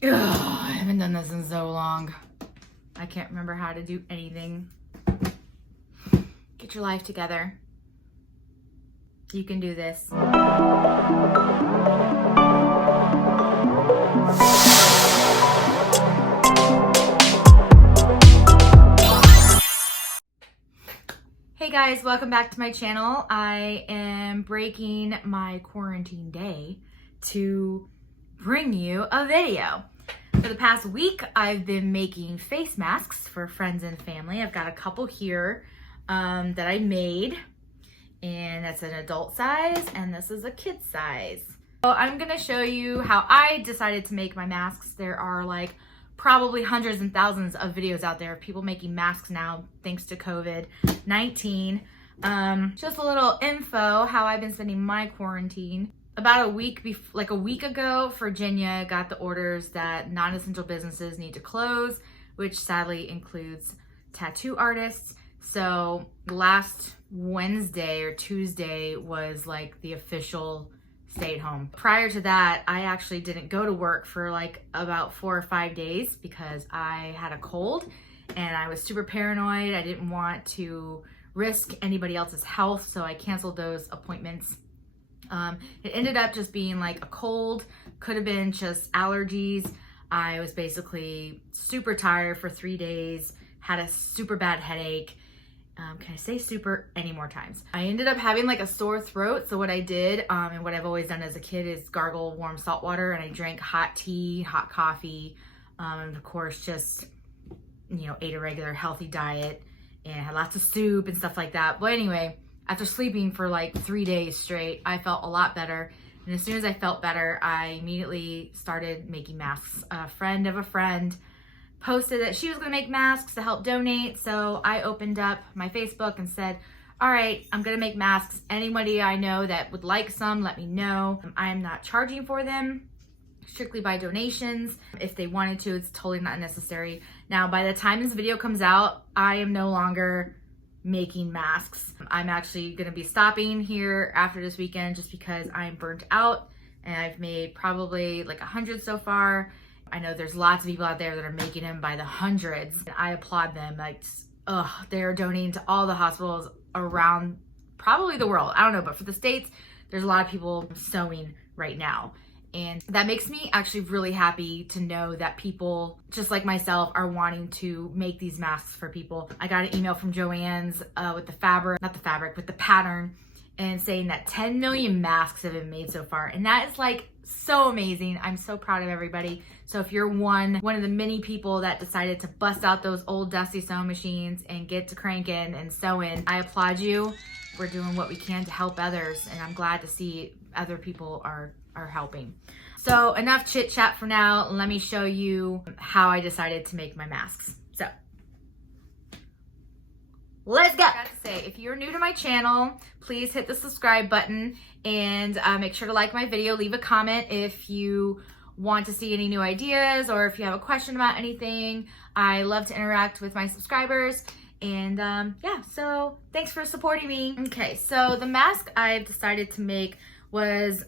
Ugh, I haven't done this in so long. I can't remember how to do anything. Get your life together. You can do this. Hey guys, welcome back to my channel. I am breaking my quarantine day to bring you a video. For the past week, I've been making face masks for friends and family. I've got a couple here that I made, and that's an adult size, and this is a kid size. So I'm gonna show you how I decided to make my masks. There are like probably hundreds and thousands of videos out there of people making masks now thanks to COVID-19. Just a little info how I've been spending my quarantine. About a week ago, Virginia got the orders that non-essential businesses need to close, which sadly includes tattoo artists. So last Wednesday or Tuesday was like the official stay at home. Prior to that, I actually didn't go to work for like about 4 or 5 days because I had a cold and I was super paranoid. I didn't want to risk anybody else's health, so I canceled those appointments. It ended up just being like a cold, could have been just allergies. I was basically super tired for 3 days, had a super bad headache. Can I say super any more times? I ended up having like a sore throat. So what I did, and what I've always done as a kid, is gargle warm salt water, and I drank hot tea, hot coffee, and of course just, ate a regular healthy diet and had lots of soup and stuff like that. But anyway, after sleeping for like 3 days straight, I felt a lot better. And as soon as I felt better, I immediately started making masks. A friend of a friend posted that she was gonna make masks to help donate. So I opened up my Facebook and said, all right, I'm gonna make masks. Anybody I know that would like some, let me know. I am not charging for them, strictly by donations. If they wanted to, it's totally not necessary. Now, by the time this video comes out, I am no longer making masks. I'm actually gonna be stopping here after this weekend just because I'm burnt out, and I've made probably like 100 so far. I know there's lots of people out there that are making them by the hundreds, and I applaud them. Like, they're donating to all the hospitals around probably the world. I don't know, but for the States, there's a lot of people sewing right now. And that makes me actually really happy to know that people just like myself are wanting to make these masks for people. I got an email from Joann's with the pattern, and saying that 10 million masks have been made so far. And that is like so amazing. I'm so proud of everybody. So if you're one of the many people that decided to bust out those old dusty sewing machines and get to cranking and sewing, I applaud you. We're doing what we can to help others, and I'm glad to see other people are helping. So enough chit chat for now. Let me show you how I decided to make my masks. So let's go. I gotta say, if you're new to my channel, please hit the subscribe button and make sure to like my video. Leave a comment if you want to see any new ideas or if you have a question about anything. I love to interact with my subscribers. And yeah, so thanks for supporting me. Okay, so the mask I've decided to make was,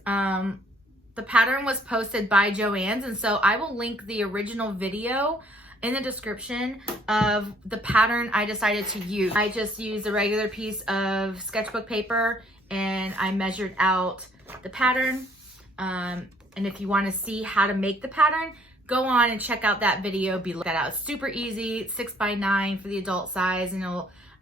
the pattern was posted by Joann's, and so I will link the original video in the description of the pattern I decided to use. I just used a regular piece of sketchbook paper and I measured out the pattern. And if you want to see how to make the pattern, go on and check out that video below. It's super easy, 6x9 for the adult size, and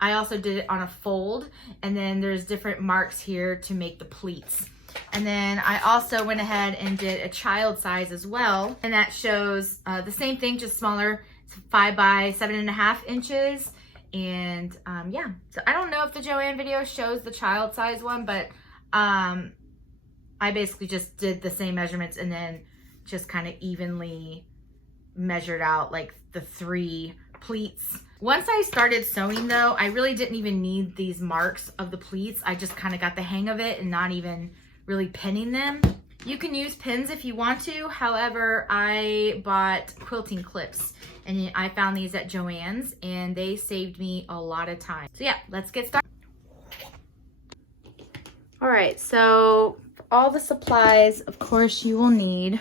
I also did it on a fold, and then there's different marks here to make the pleats. And then I also went ahead and did a child size as well, and that shows the same thing, just smaller. It's 5 by 7.5 inches. And yeah, so I don't know if the Joann video shows the child size one, but I basically just did the same measurements and then just kind of evenly measured out like the 3 pleats. Once I started sewing though, I really didn't even need these marks of the pleats. I just kind of got the hang of it and not even really pinning them. You can use pins if you want to. However, I bought quilting clips and I found these at Joann's and they saved me a lot of time. So yeah, let's get started. All right, so all the supplies, of course, you will need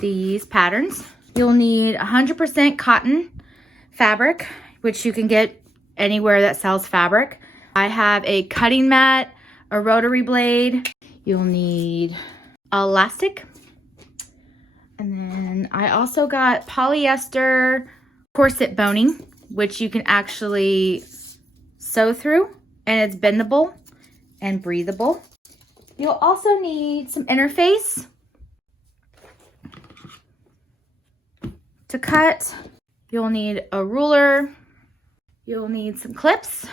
these patterns. You'll need 100% cotton fabric, which you can get anywhere that sells fabric. I have a cutting mat, a rotary blade. You'll need elastic. And then I also got polyester corset boning, which you can actually sew through, and it's bendable and breathable. You'll also need some interface to cut. You'll need a ruler. You'll need some clips.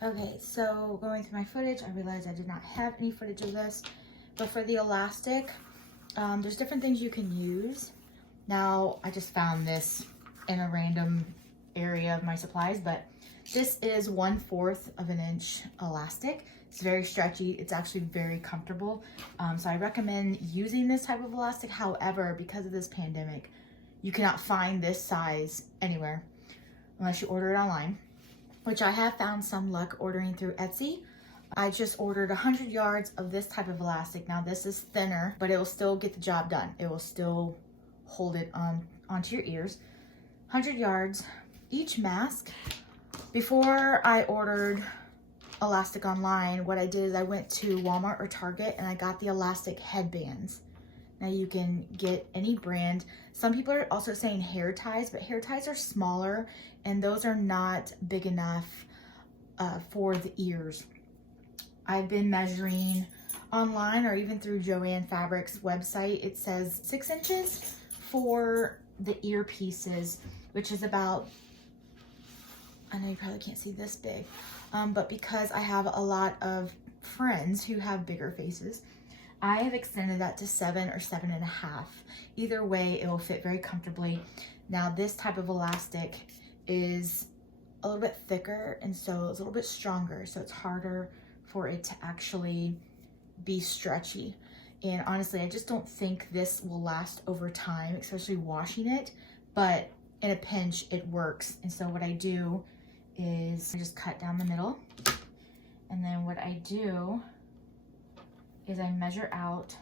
Okay, so going through my footage, I realized I did not have any footage of this, but for the elastic, there's different things you can use. Now, I just found this in a random area of my supplies, but this is 1/4 of an inch elastic. It's very stretchy. It's actually very comfortable. So I recommend using this type of elastic. However, because of this pandemic, you cannot find this size anywhere unless you order it online, which I have found some luck ordering through Etsy. I just ordered 100 yards of this type of elastic. Now this is thinner, but it will still get the job done. It will still hold it onto your ears. 100 yards. Each mask, before I ordered elastic online, what I did is I went to Walmart or Target and I got the elastic headbands. Now you can get any brand. Some people are also saying hair ties, but hair ties are smaller and those are not big enough for the ears. I've been measuring online or even through Joann Fabric's website. It says 6 inches for the earpieces, which is about, I know you probably can't see this big, but because I have a lot of friends who have bigger faces, I have extended that to 7 or 7.5. Either way, it will fit very comfortably. Now this type of elastic is a little bit thicker and so it's a little bit stronger, so it's harder for it to actually be stretchy. And honestly, I just don't think this will last over time, especially washing it, but in a pinch, it works. And so what I do is I just cut down the middle. And then what I do is I measure out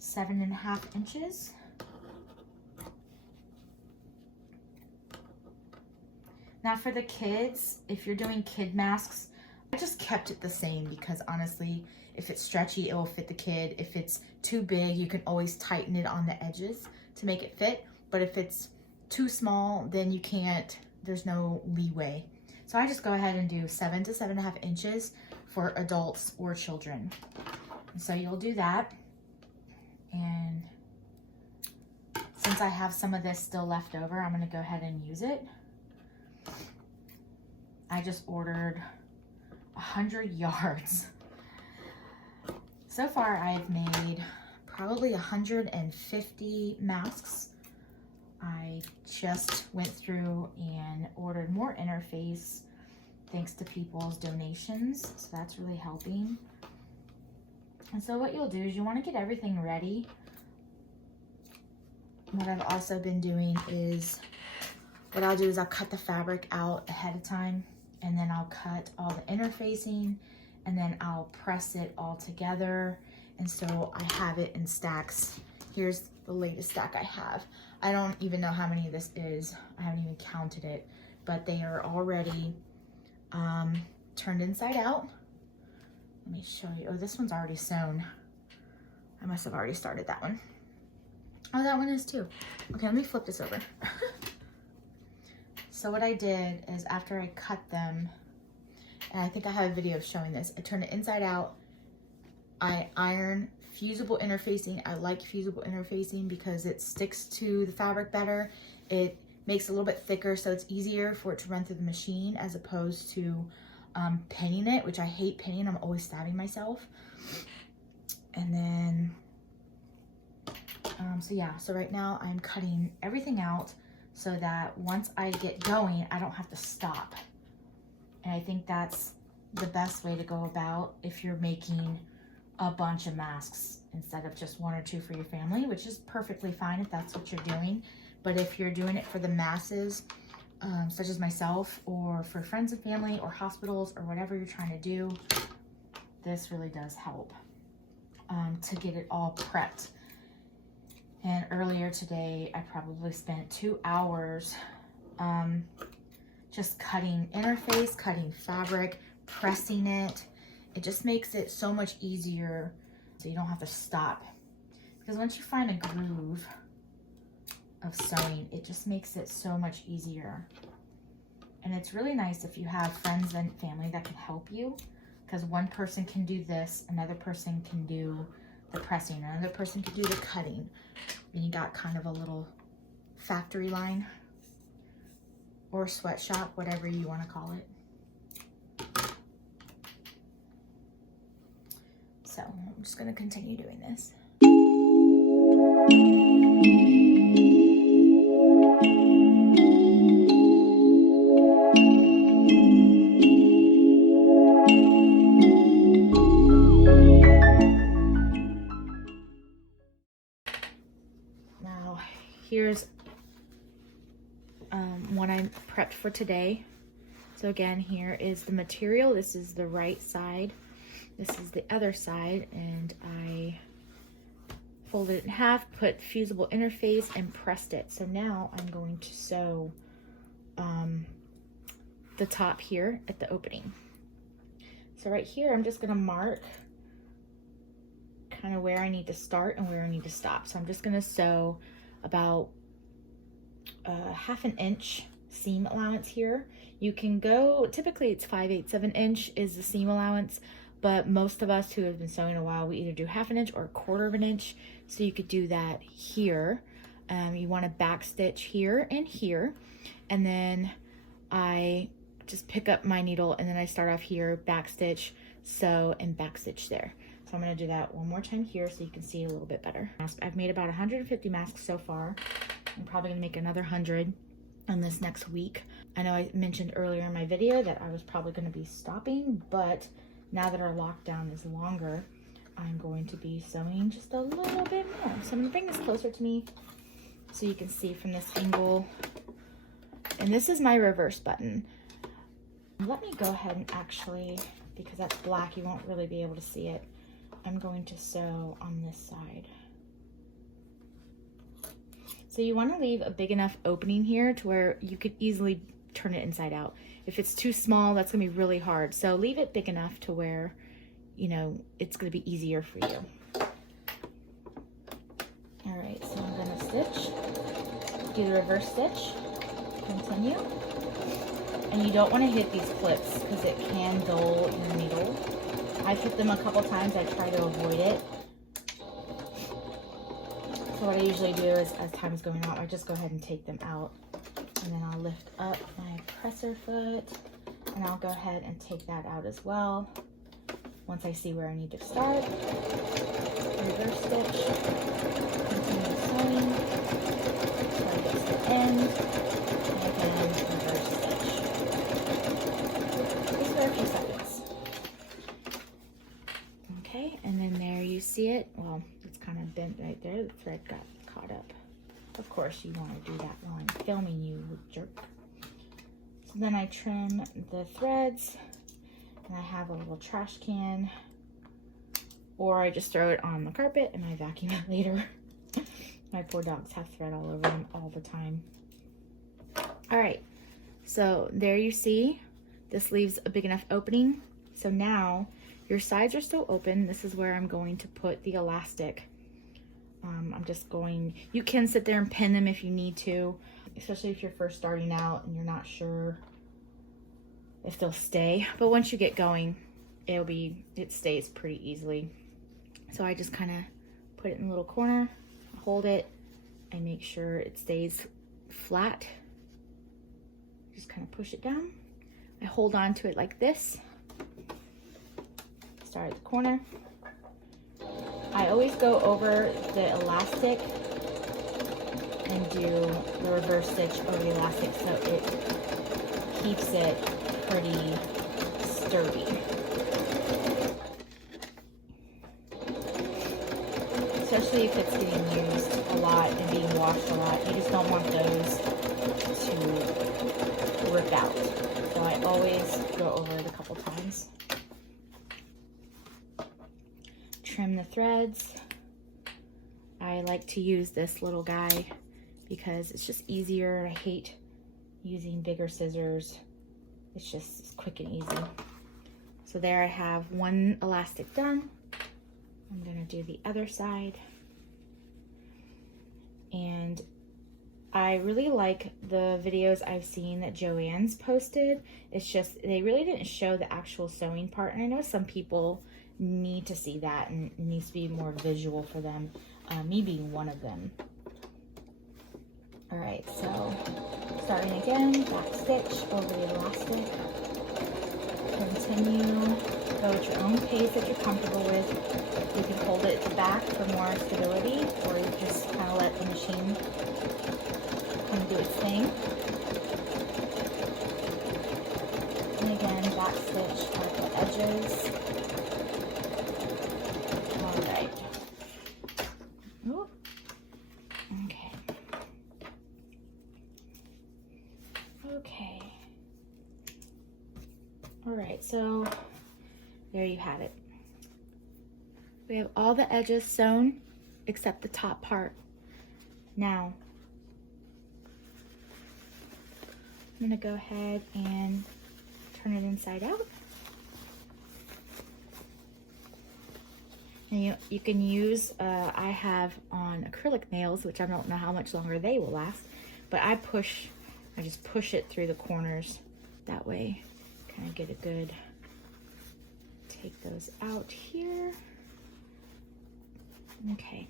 7.5 inches. Now for the kids, if you're doing kid masks, I just kept it the same because honestly, if it's stretchy, it will fit the kid. If it's too big, you can always tighten it on the edges to make it fit. But if it's too small, then you can't, there's no leeway. So I just go ahead and do 7 to 7.5 inches for adults or children. And so you'll do that. And since I have some of this still left over, I'm gonna go ahead and use it. I just ordered 100 yards. So far I've made probably 150 masks. I just went through and ordered more interface thanks to people's donations, so that's really helping. And so what you'll do is you want to get everything ready. What I've also been doing is, what I'll do is I'll cut the fabric out ahead of time, and then I'll cut all the interfacing, and then I'll press it all together. And so I have it in stacks. Here's the latest stack I have. I don't even know how many this is. I haven't even counted it, but they are already turned inside out. Let me show you. Oh, this one's already sewn. I must have already started that one. Oh, that one is too. Okay, let me flip this over. So what I did is after I cut them, and I think I have a video showing this, I turn it inside out. I iron fusible interfacing. I like fusible interfacing because it sticks to the fabric better. It makes it a little bit thicker, so it's easier for it to run through the machine as opposed to pinning it, which I hate pinning. I'm always stabbing myself. And then, so yeah, so right now I'm cutting everything out so that once I get going, I don't have to stop. And I think that's the best way to go about if you're making a bunch of masks instead of just 1 or 2 for your family, which is perfectly fine if that's what you're doing. But if you're doing it for the masses, such as myself, or for friends and family or hospitals or whatever you're trying to do, this really does help to get it all prepped. And earlier today, I probably spent 2 hours just cutting interface, cutting fabric, pressing it. It just makes it so much easier so you don't have to stop. Because once you find a groove of sewing, it just makes it so much easier. And it's really nice if you have friends and family that can help you, because one person can do this, another person can do the pressing, another person can do the cutting. And you got kind of a little factory line or sweatshop, whatever you want to call it. So I'm just going to continue doing this. Now here's what I prepped for today. So again, here is the material. This is the right side. This is the other side, and I folded it in half, put fusible interface, and pressed it. So now I'm going to sew the top here at the opening. So right here, I'm just gonna mark kind of where I need to start and where I need to stop. So I'm just gonna sew about 1/2 inch seam allowance here. You can go, typically it's 5/8 of an inch is the seam allowance, but most of us who have been sewing a while, we either do 1/2 inch or 1/4 inch. So you could do that here. You want to back stitch here and here. And then I just pick up my needle and then I start off here, back stitch, sew, and back stitch there. So I'm going to do that one more time here so you can see a little bit better. I've made about 150 masks so far. I'm probably going to make another 100 on this next week. I know I mentioned earlier in my video that I was probably going to be stopping, but now that our lockdown is longer, I'm going to be sewing just a little bit more. So I'm going to bring this closer to me so you can see from this angle. And this is my reverse button. Let me go ahead and actually, because that's black, you won't really be able to see it. I'm going to sew on this side. So you want to leave a big enough opening here to where you could easily turn it inside out. If it's too small, that's gonna be really hard. So leave it big enough to where, you know, it's gonna be easier for you. All right, so I'm gonna stitch, do the reverse stitch, continue. And you don't wanna hit these clips because it can dull your needle. I've hit them a couple times, I try to avoid it. So what I usually do is, as time is going on, I just go ahead and take them out. And then I'll lift up my presser foot, and I'll go ahead and take that out as well. Once I see where I need to start, reverse stitch, continue sewing, till I get to the end, and then reverse stitch. Just for a few seconds. Okay, and then there you see it. Well, it's kind of bent right there. The thread got caught up. Of course, you want to do that while I'm filming you, jerk. So then I trim the threads, and I have a little trash can, or I just throw it on the carpet and I vacuum it later. My poor dogs have thread all over them all the time. All right, so there you see, this leaves a big enough opening. So now your sides are still open. This is where I'm going to put the elastic. I'm just going, you can sit there and pin them if you need to, especially if you're first starting out and you're not sure if they'll stay. But once you get going, it stays pretty easily. So I just kind of put it in a little corner, hold it, and make sure it stays flat. Just kind of push it down. I hold on to it like this. Start at the corner. I always go over the elastic and do the reverse stitch over the elastic so it keeps it pretty sturdy. Especially especially if it's getting used a lot and being washed a lot. You just don't want those to rip out. So I always go over it a couple times. Trim the threads. I like to use this little guy because it's just easier. I hate using bigger scissors. It's just quick and easy. So there I have one elastic done. I'm gonna do the other side. And I really like the videos I've seen that Joann's posted. It's just, they really didn't show the actual sewing part. And I know some people need to see that and it needs to be more visual for them, me being one of them. All right, so starting again, back stitch over the elastic. Continue, go at your own pace that you're comfortable with. You can hold it at the back for more stability, or you just kind of let the machine kind of do its thing. And again, back stitch at the edges. All right. Ooh. Okay. Okay. All right, so there you have it. We have all the edges sewn except the top part. Now, I'm gonna go ahead and turn it inside out. And you can use, I have on acrylic nails, which I don't know how much longer they will last, but I just push it through the corners that way. Kind of get a good, take those out here. Okay.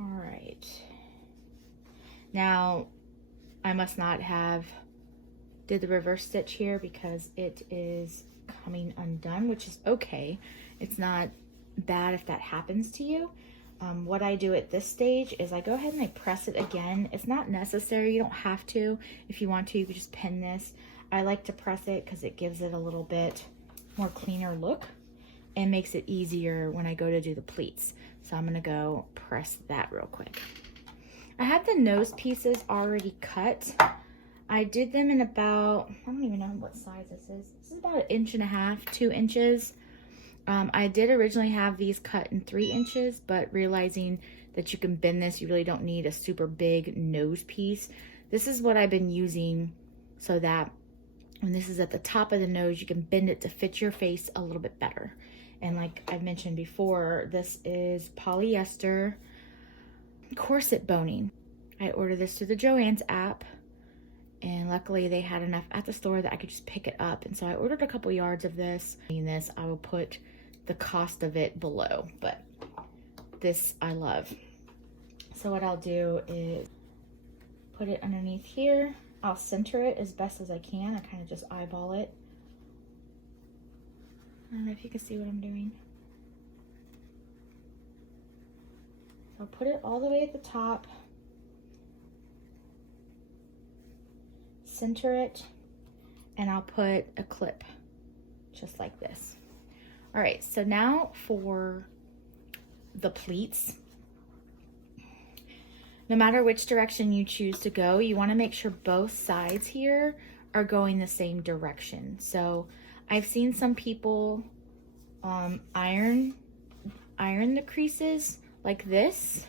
All right. Now, I must not have did the reverse stitch here because it is coming undone, which is okay. It's not bad if that happens to you. What I do at this stage is I go ahead and I press it again. It's not necessary, you don't have to. If you want to, you can just pin this. I like to press it because it gives it a little bit more cleaner look and makes it easier when I go to do the pleats. So I'm gonna go press that real quick. I have the nose pieces already cut. I did them in about, I don't even know what size this is. This is about 1.5 inches, 2 inches. I did originally have these cut in 3 inches, but realizing that you can bend this, you really don't need a super big nose piece. This is what I've been using so that when this is at the top of the nose, you can bend it to fit your face a little bit better. And like I've mentioned before, this is polyester corset boning. I ordered this through the Joann's app, and luckily they had enough at the store that I could just pick it up. And so I ordered a couple yards of this. In this, I will put the cost of it below, but this I love. So what I'll do is put it underneath here. I'll center it as best as I can. I kind of just eyeball it. I don't know if you can see what I'm doing. So I'll put it all the way at the top. Center it, and I'll put a clip just like this. All right, so now for the pleats. No matter which direction you choose to go, you want to make sure both sides here are going the same direction. So I've seen some people iron the creases like this,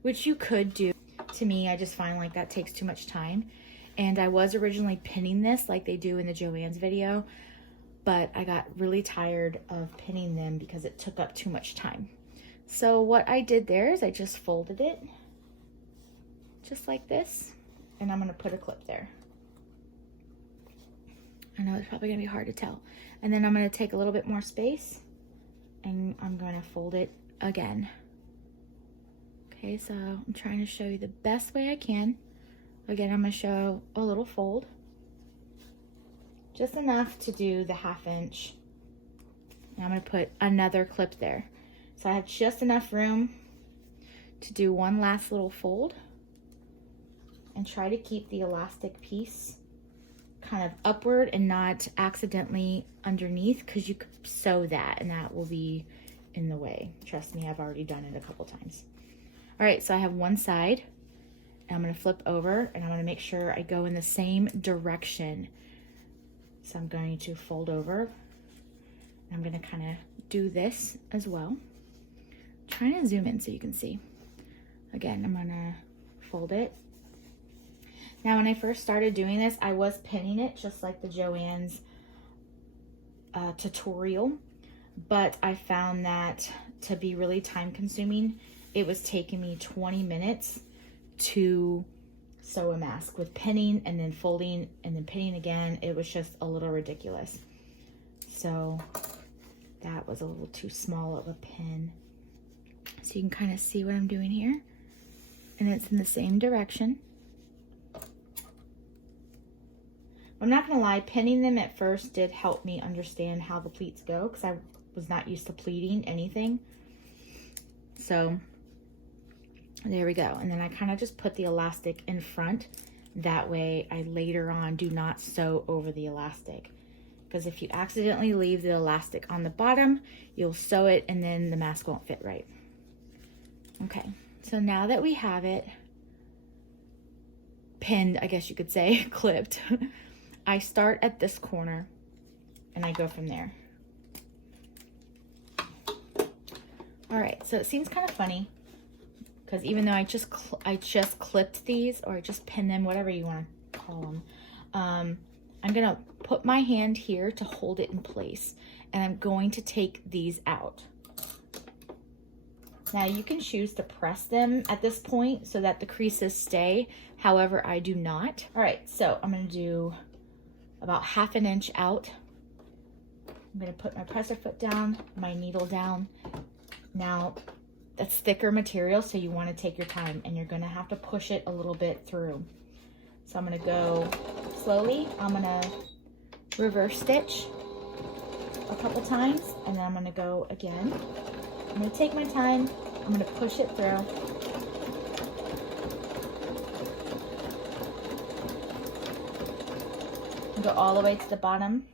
which you could do. To me, I just find like that takes too much time. And I was originally pinning this like they do in the Joann's video, but I got really tired of pinning them because it took up too much time. So what I did there is I just folded it just like this, and I'm gonna put a clip there. I know it's probably gonna be hard to tell. And then I'm gonna take a little bit more space and I'm gonna fold it again. Okay, so I'm trying to show you the best way I can. Again, I'm gonna show a little fold. Just enough to do the 1/2 inch. And I'm gonna put another clip there. So I have just enough room to do one last little fold and try to keep the elastic piece kind of upward and not accidentally underneath, because you could sew that and that will be in the way. Trust me, I've already done it a couple times. All right, so I have one side, and I'm gonna flip over, and I'm gonna make sure I go in the same direction. So I'm going to fold over. I'm gonna kind of do this as well. I'm trying to zoom in so you can see. Again, I'm gonna fold it. Now, when I first started doing this, I was pinning it just like the Joann's tutorial, but I found that to be really time consuming. It was taking me 20 minutes to sew a mask with pinning and then folding and then pinning again. It was just a little ridiculous. So that was a little too small of a pin. So you can kind of see what I'm doing here. And it's in the same direction. I'm not gonna lie, pinning them at first did help me understand how the pleats go, because I was not used to pleating anything. So there we go. And then I kind of just put the elastic in front. That way I later on do not sew over the elastic. Because if you accidentally leave the elastic on the bottom, you'll sew it and then the mask won't fit right. Okay, so now that we have it pinned, I guess you could say, clipped, I start at this corner and I go from there. All right, so it seems kind of funny because even though I just clipped these, or I just pinned them, whatever you want to call them, I'm gonna put my hand here to hold it in place, and I'm going to take these out. Now you can choose to press them at this point so that the creases stay. However, I do not. All right, so I'm gonna do about 1/2 inch out. I'm gonna put my presser foot down, my needle down. Now, that's thicker material, so you wanna take your time, and you're gonna have to push it a little bit through. So I'm gonna go slowly. I'm gonna reverse stitch a couple times, and then I'm gonna go again. I'm gonna take my time, I'm gonna push it through. And go all the way to the bottom.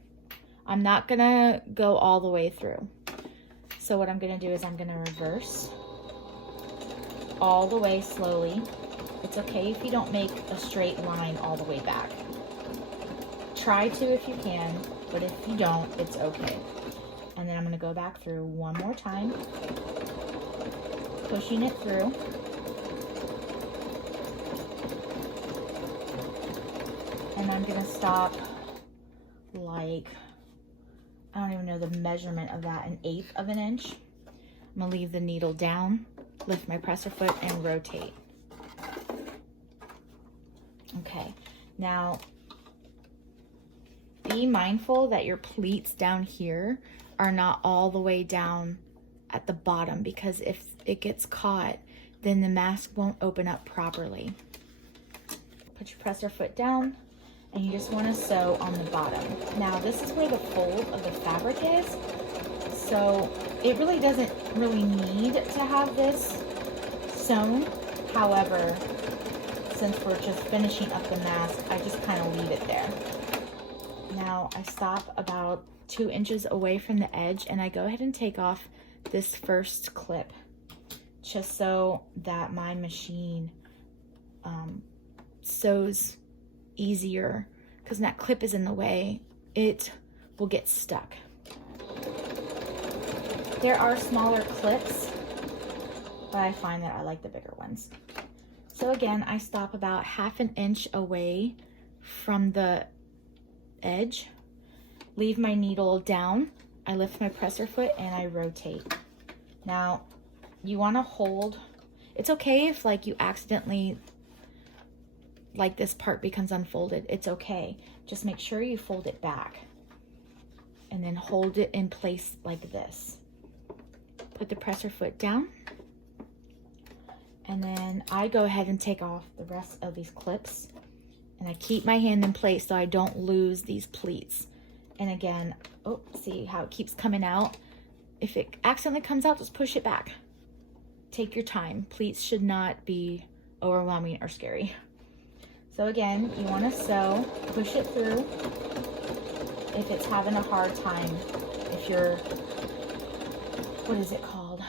I'm not gonna go all the way through. So what I'm gonna do is I'm gonna reverse all the way slowly. It's okay if you don't make a straight line all the way back. Try to if you can, but if you don't, it's okay. And then I'm gonna go back through one more time, pushing it through. And I'm gonna stop like, I don't even know the measurement of that, 1/8 of an inch. I'm gonna leave the needle down, lift my presser foot, and rotate. Okay, now be mindful that your pleats down here are not all the way down at the bottom, because if it gets caught, then the mask won't open up properly. Put your presser foot down, and you just want to sew on the bottom. Now this is where the fold of the fabric is, so it really doesn't really need to have this sewn. However, since we're just finishing up the mask, I just kind of leave it there. Now I stop about 2 inches away from the edge, and I go ahead and take off this first clip, just so that my machine sews easier, because when that clip is in the way, it will get stuck. There are smaller clips, but I find that I like the bigger ones. So again, I stop about 1/2 inch away from the edge, leave my needle down, I lift my presser foot, and I rotate. Now, you want to hold, it's okay if like you accidentally, like this part becomes unfolded, it's okay. Just make sure you fold it back and then hold it in place like this. Put the presser foot down, and then I go ahead and take off the rest of these clips, and I keep my hand in place so I don't lose these pleats. And again, oh, see how it keeps coming out? If it accidentally comes out, just push it back. Take your time. Pleats should not be overwhelming or scary. So again, you want to sew, push it through if it's having a hard time. If you're, what is it called?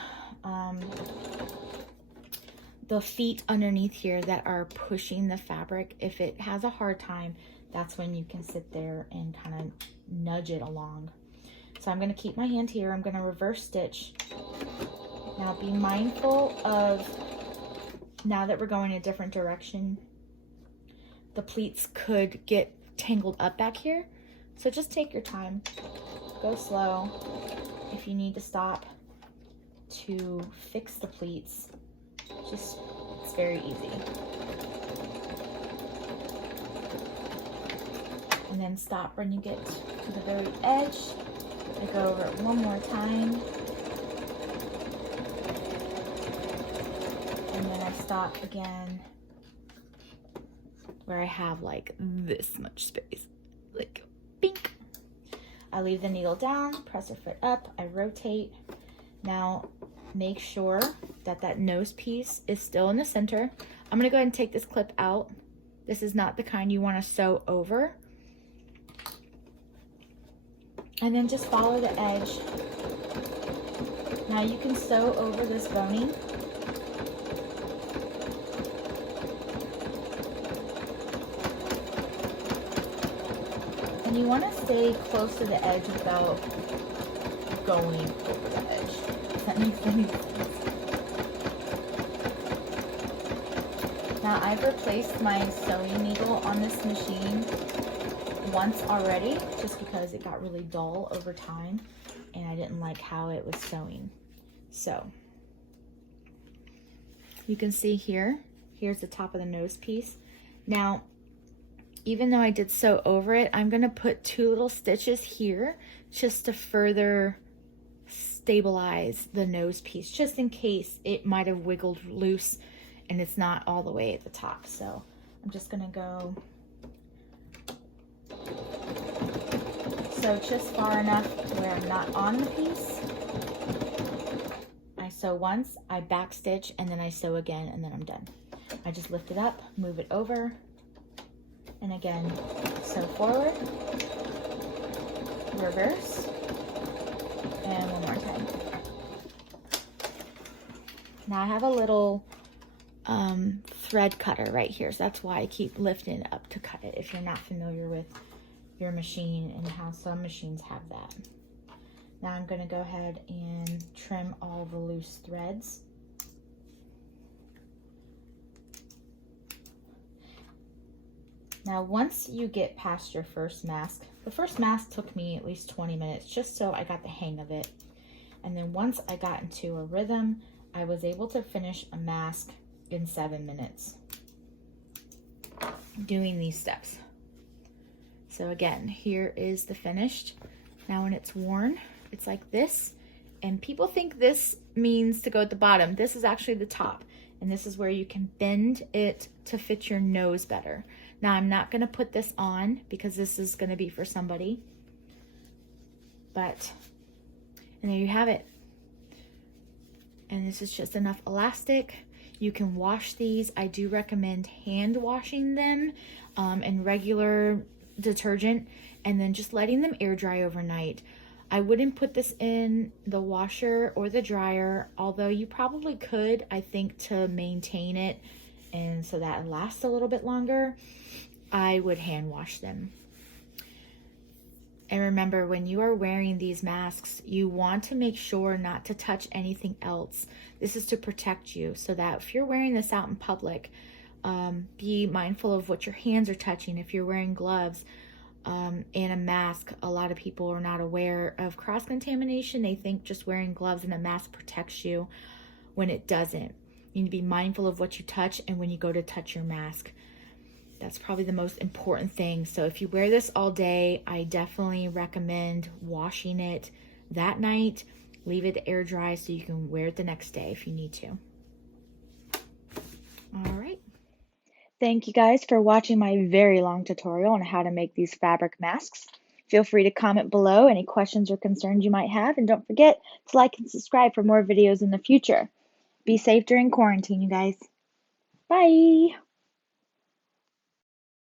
The feet underneath here that are pushing the fabric, if it has a hard time, that's when you can sit there and kind of nudge it along. So I'm going to keep my hand here. I'm going to reverse stitch. Now be mindful of, now that we're going a different direction, the pleats could get tangled up back here. So just take your time, go slow. If you need to stop to fix the pleats, just, it's very easy. And then stop when you get to the very edge. I go over it one more time. And then I stop again where I have like this much space, like bink. I leave the needle down, press her foot up, I rotate. Now make sure that that nose piece is still in the center. I'm gonna go ahead and take this clip out. This is not the kind you wanna sew over. And then just follow the edge. Now you can sew over this boning. And you want to stay close to the edge without going over the edge. Does that make any sense? Now I've replaced my sewing needle on this machine once already, just because it got really dull over time and I didn't like how it was sewing. So you can see here's the top of the nose piece. Now, even though I did sew over it, I'm gonna put 2 little stitches here just to further stabilize the nose piece, just in case it might have wiggled loose and it's not all the way at the top. So I'm just gonna go sew just far enough where I'm not on the piece. I sew once, I back stitch, and then I sew again, and then I'm done. I just lift it up, move it over, and again, sew forward, reverse, and one more time. Now I have a little thread cutter right here, so that's why I keep lifting it up to cut it, if you're not familiar with your machine and how some machines have that. Now I'm going to go ahead and trim all the loose threads. Now once you get past your first mask, the first mask took me at least 20 minutes just so I got the hang of it. And then once I got into a rhythm, I was able to finish a mask in 7 minutes doing these steps. So again, here is the finished. Now when it's worn, it's like this. And people think this means to go at the bottom. This is actually the top. And this is where you can bend it to fit your nose better. Now I'm not gonna put this on because this is gonna be for somebody. And there you have it. And this is just enough elastic. You can wash these. I do recommend hand washing them in regular detergent and then just letting them air dry overnight. I wouldn't put this in the washer or the dryer, although you probably could, I think, to maintain it and so that it lasts a little bit longer. I would hand wash them. And remember, when you are wearing these masks, you want to make sure not to touch anything else. This is to protect you, so that if you're wearing this out in public, be mindful of what your hands are touching. If you're wearing gloves and a mask, a lot of people are not aware of cross-contamination. They think just wearing gloves and a mask protects you when it doesn't. You need to be mindful of what you touch and when you go to touch your mask. That's probably the most important thing. So if you wear this all day, I definitely recommend washing it that night. Leave it to air dry so you can wear it the next day if you need to. All right. Thank you guys for watching my very long tutorial on how to make these fabric masks. Feel free to comment below any questions or concerns you might have, and don't forget to like and subscribe for more videos in the future. Be safe during quarantine, you guys. Bye!